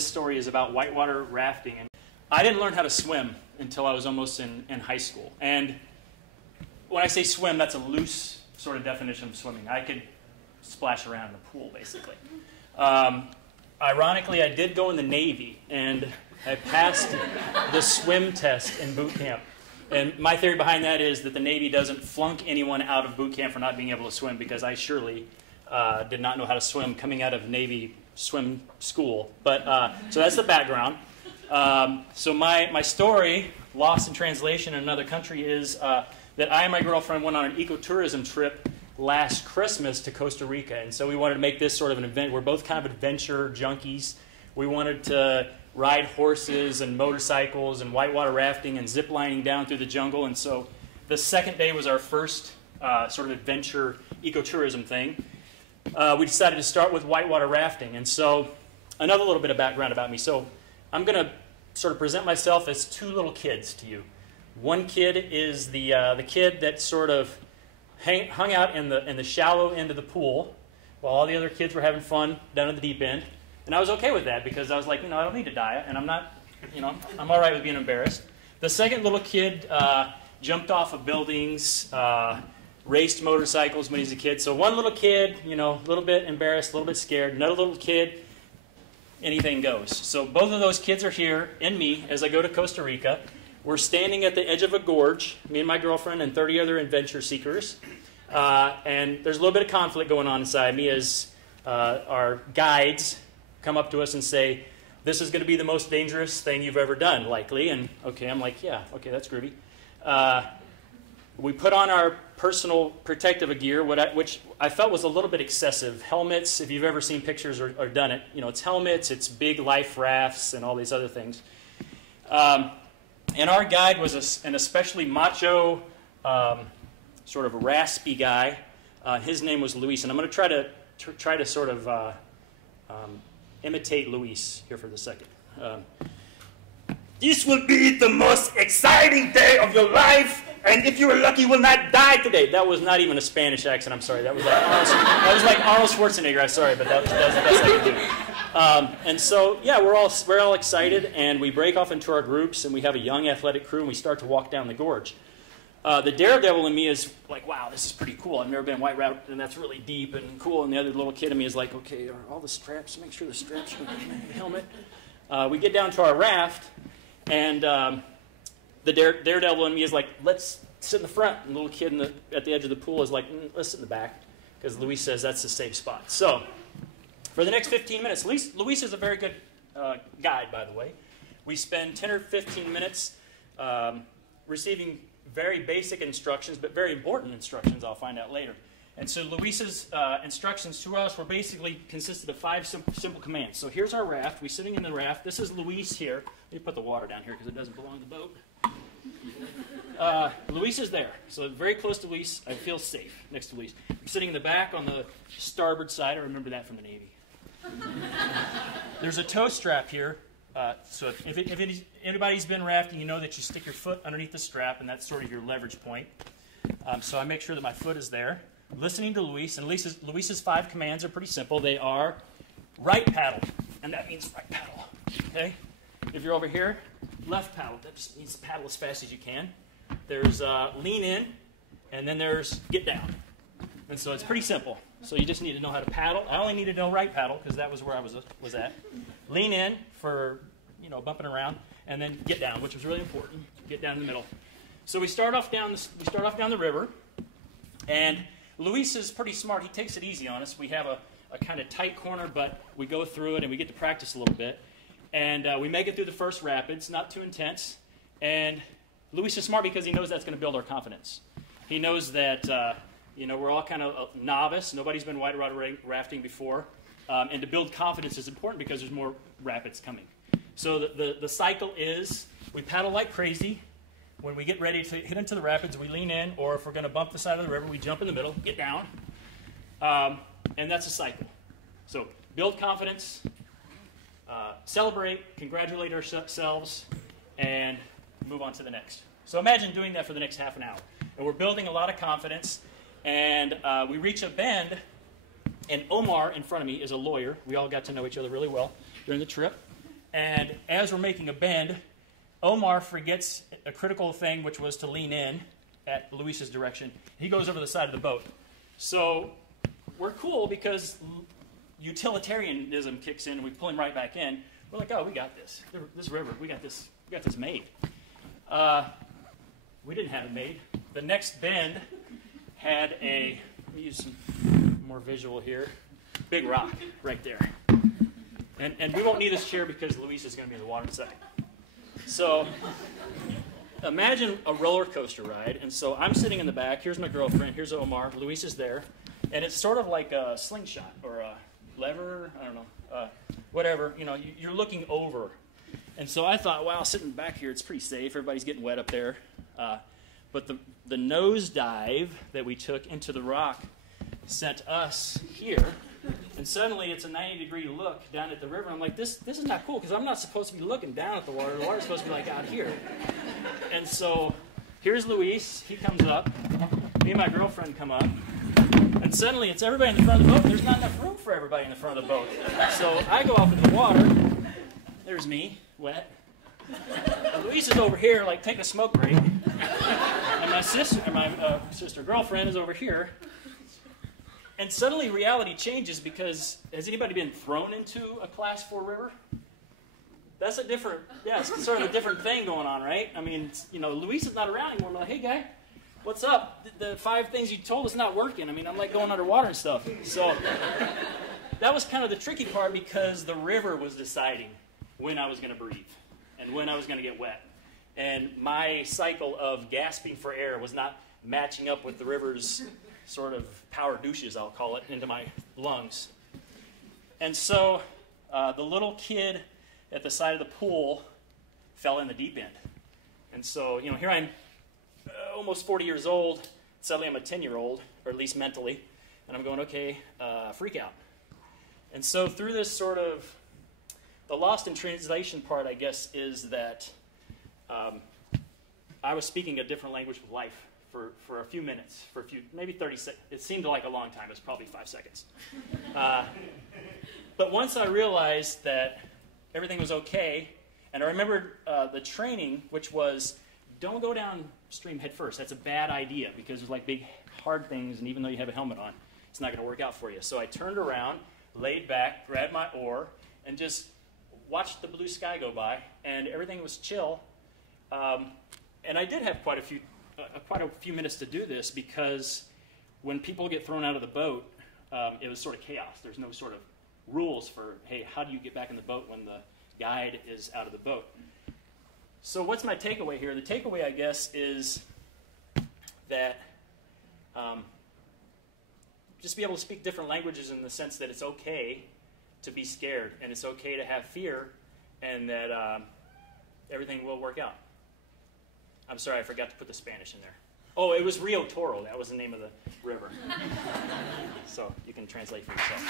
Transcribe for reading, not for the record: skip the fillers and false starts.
This story is about whitewater rafting. And I didn't learn how to swim until I was almost in high school. And when I say swim, that's a loose sort of definition of swimming. I could splash around in the pool, basically. Ironically, I did go in the Navy, and I passed the swim test in boot camp. And my theory behind that is that the Navy doesn't flunk anyone out of boot camp for not being able to swim, because I surely did not know how to swim coming out of Navy swim school. But so that's the background. So my story, lost in translation in another country, is that I and my girlfriend went on an ecotourism trip last Christmas to Costa Rica. And so we wanted to make this sort of an event. We're both kind of adventure junkies. We wanted to ride horses and motorcycles and whitewater rafting and zip lining down through the jungle. And so the second day was our first sort of adventure ecotourism thing. We decided to start with whitewater rafting. And so another little bit of background about me. So I'm going to sort of present myself as two little kids to you. One kid is the kid that sort of hung out in the shallow end of the pool while all the other kids were having fun down at the deep end. And I was okay with that, because I was like, I don't need to die, and I'm not, I'm all right with being embarrassed. The second little kid jumped off of buildings, raced motorcycles when he was a kid. So one little kid, a little bit embarrassed, a little bit scared. Another little kid, anything goes. So both of those kids are here, and me, as I go to Costa Rica. We're standing at the edge of a gorge, me and my girlfriend and 30 other adventure seekers. And there's a little bit of conflict going on inside me as our guides come up to us and say, this is going to be the most dangerous thing you've ever done, likely. And okay, I'm like, yeah, okay, that's groovy. We put on our personal protective gear, which I felt was a little bit excessive. Helmets, if you've ever seen pictures or done it, it's helmets, it's big life rafts, and all these other things. And our guide was an especially macho, sort of raspy guy. His name was Luis, and I'm going to try to sort of imitate Luis here for the second. This will be the most exciting day of your life, and if you are lucky, you will not die today. That was not even a Spanish accent. I'm sorry. That was like Arnold Schwarzenegger. I'm sorry, but that was the best I could do. And so, yeah, we're all excited, and we break off into our groups, and we have a young athletic crew, and we start to walk down the gorge. The daredevil in me is like, wow, this is pretty cool. I've never been white route, and that's really deep and cool. And the other little kid in me is like, okay, are all the straps? Make sure the straps are the helmet. We get down to our raft, and the daredevil in me is like, let's sit in the front. And the little kid at the edge of the pool is like, let's sit in the back, because Luis says that's the safe spot. So for the next 15 minutes, Luis is a very good guide, by the way. We spend 10 or 15 minutes receiving very basic instructions, but very important instructions, I'll find out later. And so Luis's instructions to us were basically consisted of 5 simple commands. So here's our raft. We're sitting in the raft. This is Luis here. Let me put the water down here because it doesn't belong to the boat. Luis is there. So very close to Luis. I feel safe next to Luis. I'm sitting in the back on the starboard side. I remember that from the Navy. There's a tow strap here. So if anybody's been rafting, you know that you stick your foot underneath the strap, and that's sort of your leverage point. So I make sure that my foot is there. Listening to Luis, and Luis's 5 commands are pretty simple. They are right paddle, and that means right paddle. Okay? If you're over here, left paddle. That just means paddle as fast as you can. There's lean in, and then there's get down. And so it's pretty simple. So you just need to know how to paddle. I only needed to know right paddle because that was where I was at. Lean in for bumping around, and then get down, which was really important. Get down in the middle. So we start off down the river, and Luis is pretty smart. He takes it easy on us. We have a kind of tight corner, but we go through it, and we get to practice a little bit. And we make it through the first rapids, not too intense. And Luis is smart because he knows that's going to build our confidence. He knows that we're all kind of novice. Nobody's been whitewater rafting before. And to build confidence is important because there's more rapids coming. So the cycle is we paddle like crazy. When we get ready to hit into the rapids, we lean in, or if we're going to bump the side of the river, we jump in the middle, get down. And that's a cycle. So build confidence, celebrate, congratulate ourselves, and move on to the next. So imagine doing that for the next half an hour. And we're building a lot of confidence, and we reach a bend, and Omar in front of me is a lawyer. We all got to know each other really well during the trip. And as we're making a bend, Omar forgets a critical thing, which was to lean in at Luis's direction. He goes over the side of the boat. So we're cool because utilitarianism kicks in and we pull him right back in. We're like, oh, we got this. This river, we got this made. We didn't have it made. The next bend had a, let me use some more visual here, big rock right there. And we won't need this chair because Luis is going to be in the water in a second. So imagine a roller coaster ride. And so I'm sitting in the back. Here's my girlfriend. Here's Omar. Luis is there. And it's sort of like a slingshot or a lever. I don't know. Whatever. You know, you're looking over. And so I thought, wow, sitting back here, it's pretty safe. Everybody's getting wet up there. But the nose dive that we took into the rock sent us here. And suddenly it's a 90-degree look down at the river. I'm like, this is not cool because I'm not supposed to be looking down at the water. The water's supposed to be like out here. And so here's Luis. He comes up. Me and my girlfriend come up. And suddenly it's everybody in the front of the boat. There's not enough room for everybody in the front of the boat. So I go off into the water. There's me, wet. And Luis is over here, like taking a smoke break. And my sister girlfriend is over here. And suddenly reality changes because has anybody been thrown into a class 4 river? That's a different, yeah, it's sort of a different thing going on, right? I mean, you know, Luis is not around anymore. I'm like, hey, guy, what's up? The 5 things you told us not working. I mean, I'm like going underwater and stuff. So that was kind of the tricky part because the river was deciding when I was going to breathe and when I was going to get wet. And my cycle of gasping for air was not matching up with the river's sort of power douches, I'll call it, into my lungs. And so the little kid at the side of the pool fell in the deep end. And so, you know, here I'm almost 40 years old. Suddenly I'm a 10-year-old, or at least mentally. And I'm going, okay, freak out. And so through this sort of, the lost in translation part, I guess, is that I was speaking a different language with life for a few minutes, maybe 30 seconds. It seemed like a long time. It was probably 5 seconds. But once I realized that everything was okay, and I remembered the training, which was don't go downstream head first. That's a bad idea because there's like big, hard things, and even though you have a helmet on, it's not going to work out for you. So I turned around, laid back, grabbed my oar, and just watched the blue sky go by, and everything was chill. And I did have quite a few minutes to do this because when people get thrown out of the boat, it was sort of chaos. There's no sort of rules for, hey, how do you get back in the boat when the guide is out of the boat? So what's my takeaway here? The takeaway, I guess, is that just be able to speak different languages in the sense that it's okay to be scared and it's okay to have fear and that everything will work out. I'm sorry, I forgot to put the Spanish in there. Oh, it was Rio Toro. That was the name of the river. So you can translate for yourself.